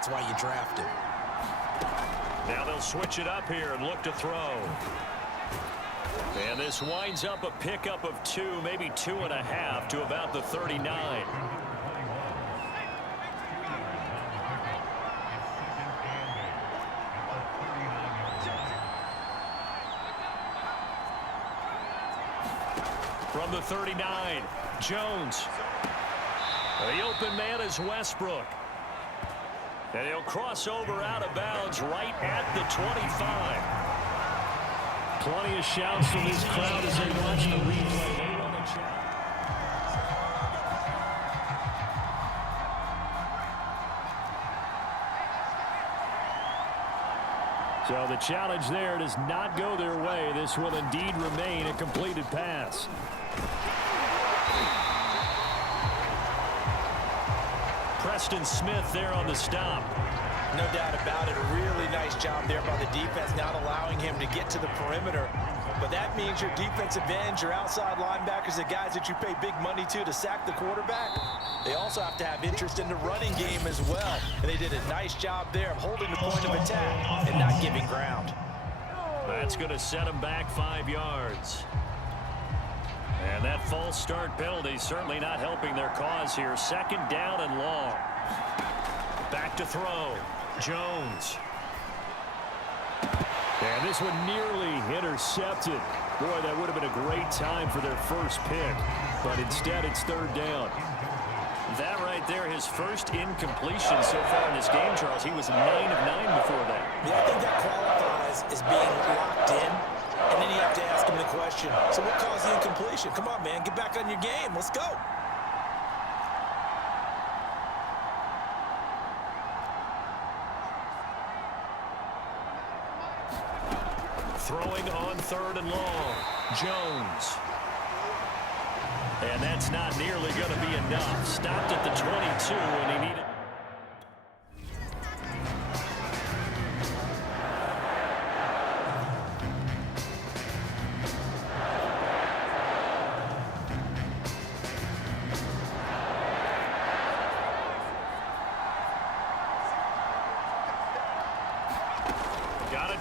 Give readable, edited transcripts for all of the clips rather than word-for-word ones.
That's why you draft him. Now they'll switch it up here and look to throw. And this winds up a pickup of 2, maybe 2.5 to about the 39. From the 39, Jones. The open man is Westbrook. And he'll cross over out of bounds right at the 25. Plenty of shouts from this crowd as they watch the replay. They run a check. So the challenge there does not go their way. This will indeed remain a completed pass. Preston Smith there on the stop. No doubt about it. A really nice job there by the defense, not allowing him to get to the perimeter. But that means your defensive ends, your outside linebackers, the guys that you pay big money to sack the quarterback, they also have to have interest in the running game as well. And they did a nice job there of holding the point of attack and not giving ground. That's going to set them back 5 yards. And that false start penalty certainly not helping their cause here. 2nd down and long. Back to throw. Jones. And this one nearly intercepted. Boy, that would have been a great time for their first pick. But instead, it's 3rd down. That right there, his first incompletion so far in this game, Charles. He was 9 of 9 before that. Yeah, I think that qualifies as being locked in. And then you have to ask him the question, so what caused the incompletion? Come on, man, get back on your game. Let's go. Throwing on 3rd and long. Jones. And that's not nearly going to be enough. Stopped at the 22, and he needed...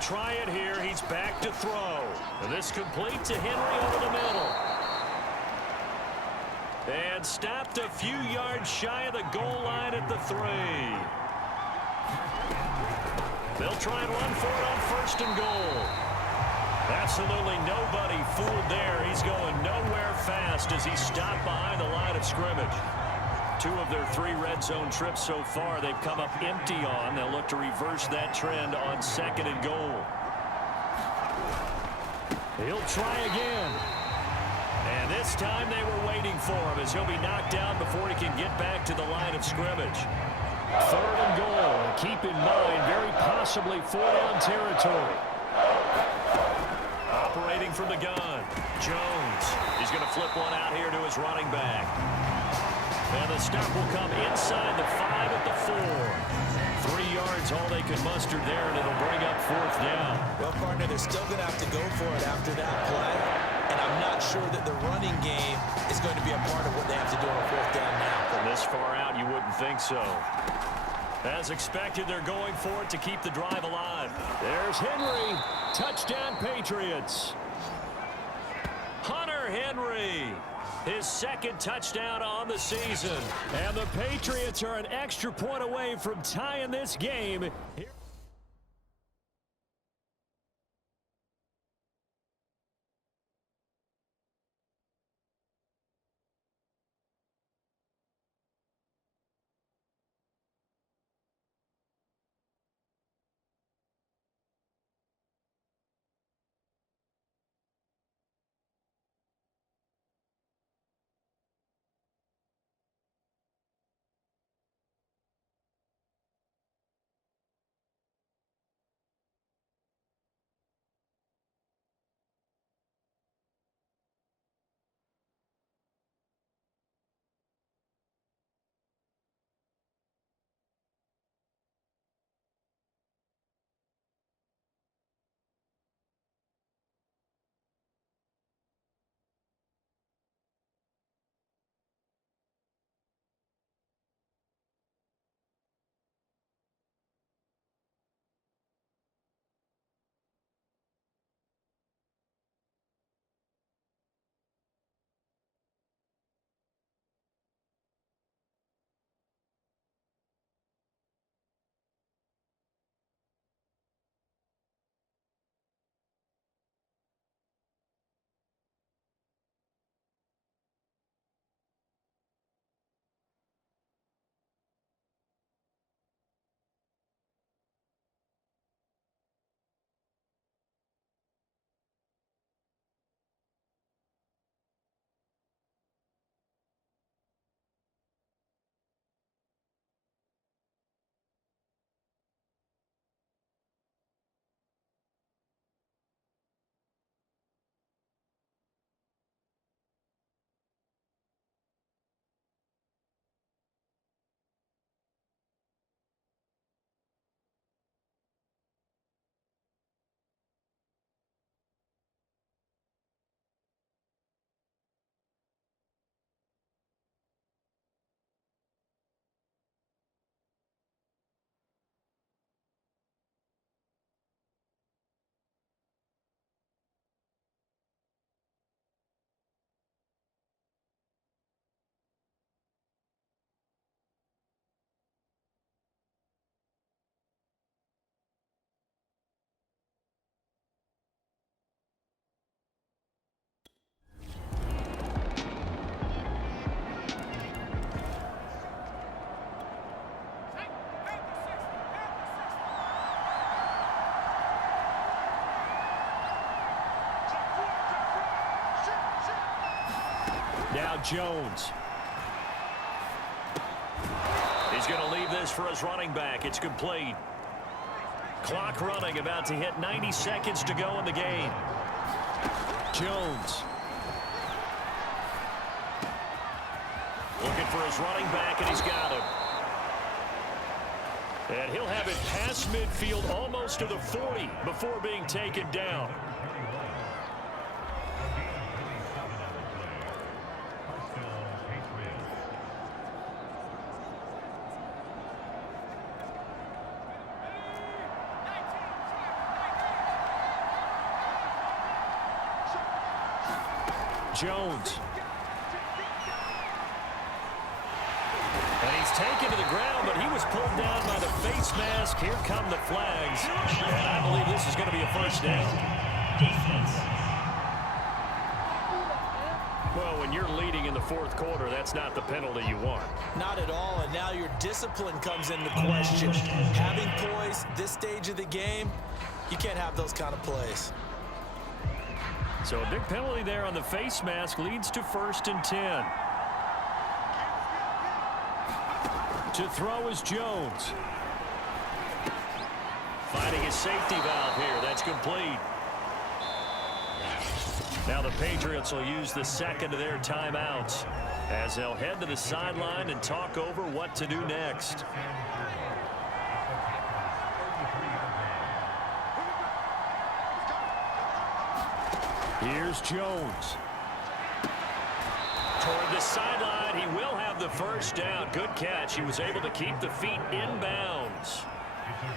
Try it here. He's back to throw. And this complete to Henry over the middle. And stopped a few yards shy of the goal line at the 3. They'll try and run for it on 1st and goal. Absolutely nobody fooled there. He's going nowhere fast as he stopped behind the line of scrimmage. 2 of their 3 red zone trips so far they've come up empty on. They'll look to reverse that trend on 2nd and goal. He'll try again. And this time they were waiting for him as he'll be knocked down before he can get back to the line of scrimmage. 3rd and goal. Keep in mind, very possibly 4-down territory. Operating from the gun. Jones. He's going to flip one out here to his running back. And the stop will come inside the 5 at the 4. 3 yards, all they could muster there, and it'll bring up 4th down. Well, partner, they're still going to have to go for it after that play. And I'm not sure that the running game is going to be a part of what they have to do on 4th down now. From this far out, you wouldn't think so. As expected, they're going for it to keep the drive alive. There's Henry. Touchdown, Patriots. Hunter Henry. His 2nd touchdown on the season. And the Patriots are an extra point away from tying this game. Jones. He's going to leave this for his running back. It's complete. Clock running, about to hit 90 seconds to go in the game. Jones. Looking for his running back, and he's got him. And he'll have it past midfield almost to the 40 before being taken down. Jones. And he's taken to the ground, but he was pulled down by the face mask. Here come the flags. And I believe this is going to be a first down. Well, when you're leading in the fourth quarter, that's not the penalty you want. Not at all, and now your discipline comes into question. Having poise this stage of the game, you can't have those kind of plays. So a big penalty there on the face mask leads to 1st and 10. To throw is Jones. Finding his safety valve here. That's complete. Now the Patriots will use the second of their timeouts as they'll head to the sideline and talk over what to do next. Here's Jones. Toward the sideline, he will have the first down. Good catch. He was able to keep the feet in bounds.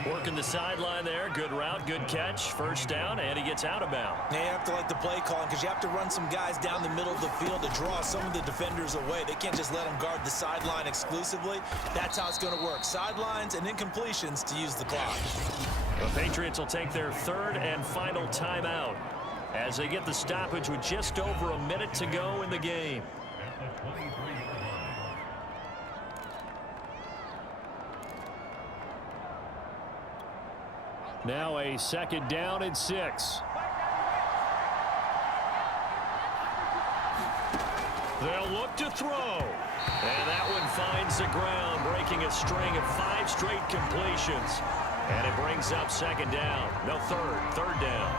Working the sideline there. Good route, good catch. First down, and he gets out of bounds. Now you have to like the play calling because you have to run some guys down the middle of the field to draw some of the defenders away. They can't just let them guard the sideline exclusively. That's how it's going to work. Sidelines and incompletions to use the clock. The Patriots will take their third and final timeout as they get the stoppage with just over a minute to go in the game. Now a second down and 6. They'll look to throw. And that one finds the ground, breaking a string of 5 straight completions. And it brings up second down. No, third down.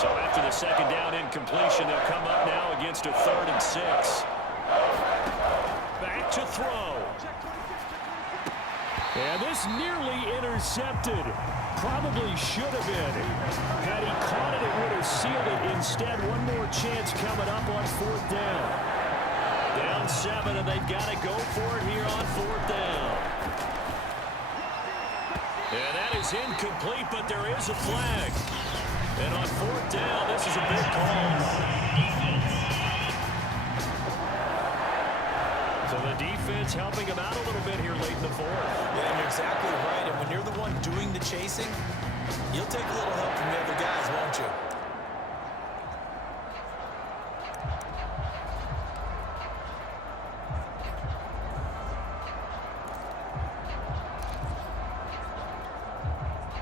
So after the second down incompletion, they'll come up now against a 3rd and 6. Back to throw. And this nearly intercepted. Probably should have been. Had he caught it, it would have sealed it. Instead, one more chance coming up on 4th down. Down 7, and they've got to go for it here on 4th down. And that is incomplete, but there is a flag. And on 4th down, this is a big call. So the defense helping him out a little bit here late in the 4th. Yeah, and you're exactly right. And when you're the one doing the chasing, you'll take a little help from the other guys, won't you?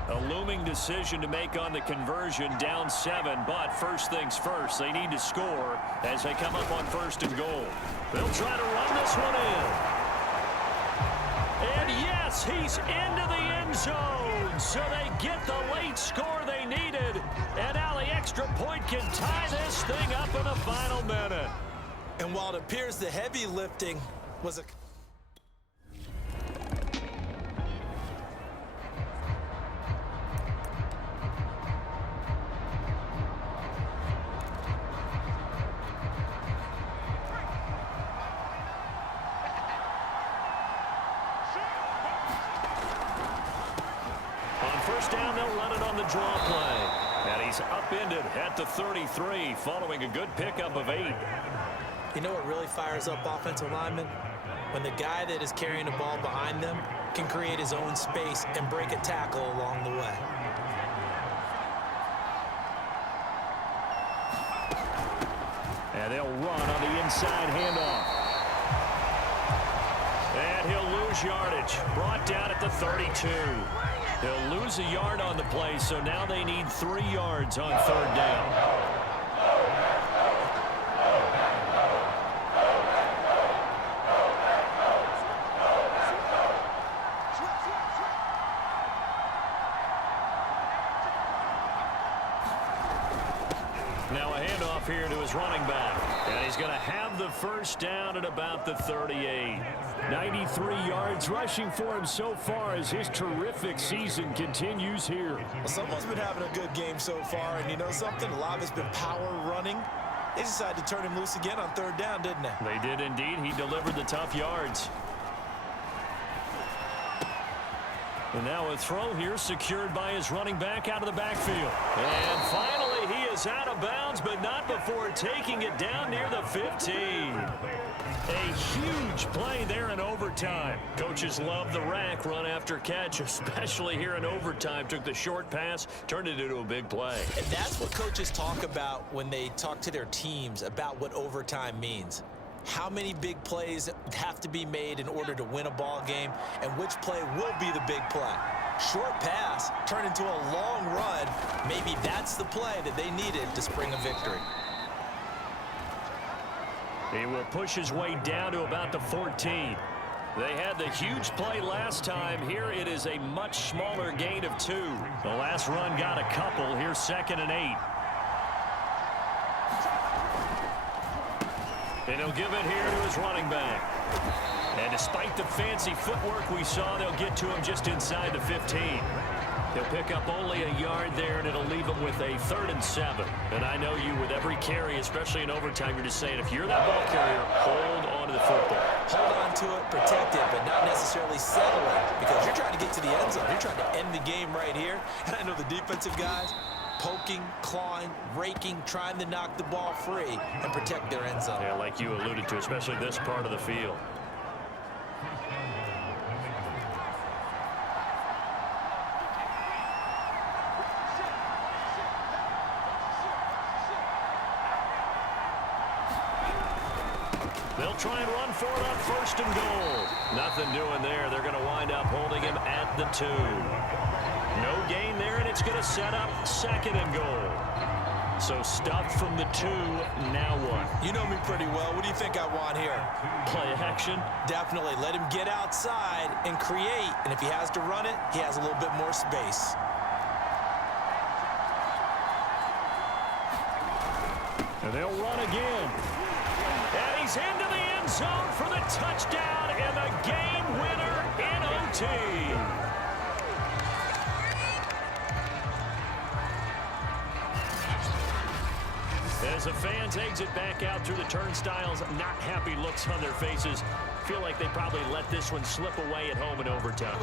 A looming decision to make on the conversion, down 7, but first things first, they need to score as they come up on 1st and goal. They'll try to run this one in. And yes, he's into the end zone, so they get the late score they needed, and now the extra point can tie this thing up in the final minute. And while it appears the heavy lifting was a... Draw play, and he's upended at the 33 following a good pickup of 8. You know what really fires up offensive linemen? When the guy that is carrying the ball behind them can create his own space and break a tackle along the way. And they'll run on the inside handoff. And he'll lose yardage, brought down at the 32. They'll lose a yard on the play, so now they need 3 yards on 3rd down. Now a handoff here to his running back. And he's going to have the first down at about the 38. 93 yards rushing for him so far as his terrific season continues here. Well, someone's been having a good game so far, and you know something? A lot of it's been power running. They decided to turn him loose again on third down, didn't they? They did indeed. He delivered the tough yards. And now a throw here secured by his running back out of the backfield. And finally he is out of bounds, but not before taking it down near the 15. A huge play there in overtime. Coaches love the rack run after catch, especially here in overtime. Took the short pass, turned it into a big play. And that's what coaches talk about when they talk to their teams about what overtime means. How many big plays have to be made in order to win a ball game, and which play will be the big play. Short pass turned into a long run. Maybe that's the play that they needed to spring a victory. He will push his way down to about the 14. They had the huge play last time. Here it is a much smaller gain of 2. The last run got a couple. Here's 2nd and 8. And he'll give it here to his running back. And despite the fancy footwork we saw, they'll get to him just inside the 15. He'll pick up only a yard there, and it'll leave him with a 3rd and 7. And I know you, with every carry, especially in overtime, you're just saying, if you're that ball carrier, hold on to the football. Hold on to it, protect it, but not necessarily settle it, because you're trying to get to the end zone. You're trying to end the game right here. And I know the defensive guys, poking, clawing, raking, trying to knock the ball free and protect their end zone. Yeah, like you alluded to, especially this part of the field. They'll try and run for it on 1st and goal. Nothing doing there. They're going to wind up holding him at the 2. No gain there, and it's going to set up 2nd and goal. So stuffed from the 2, now what? You know me pretty well. What do you think I want here? Play action? Definitely. Let him get outside and create. And if he has to run it, he has a little bit more space. And they'll run again. And he's into the end zone for the touchdown and the game winner in OT. As the fans exit back out through the turnstiles, not happy looks on their faces. Feel like they probably let this one slip away at home in overtime.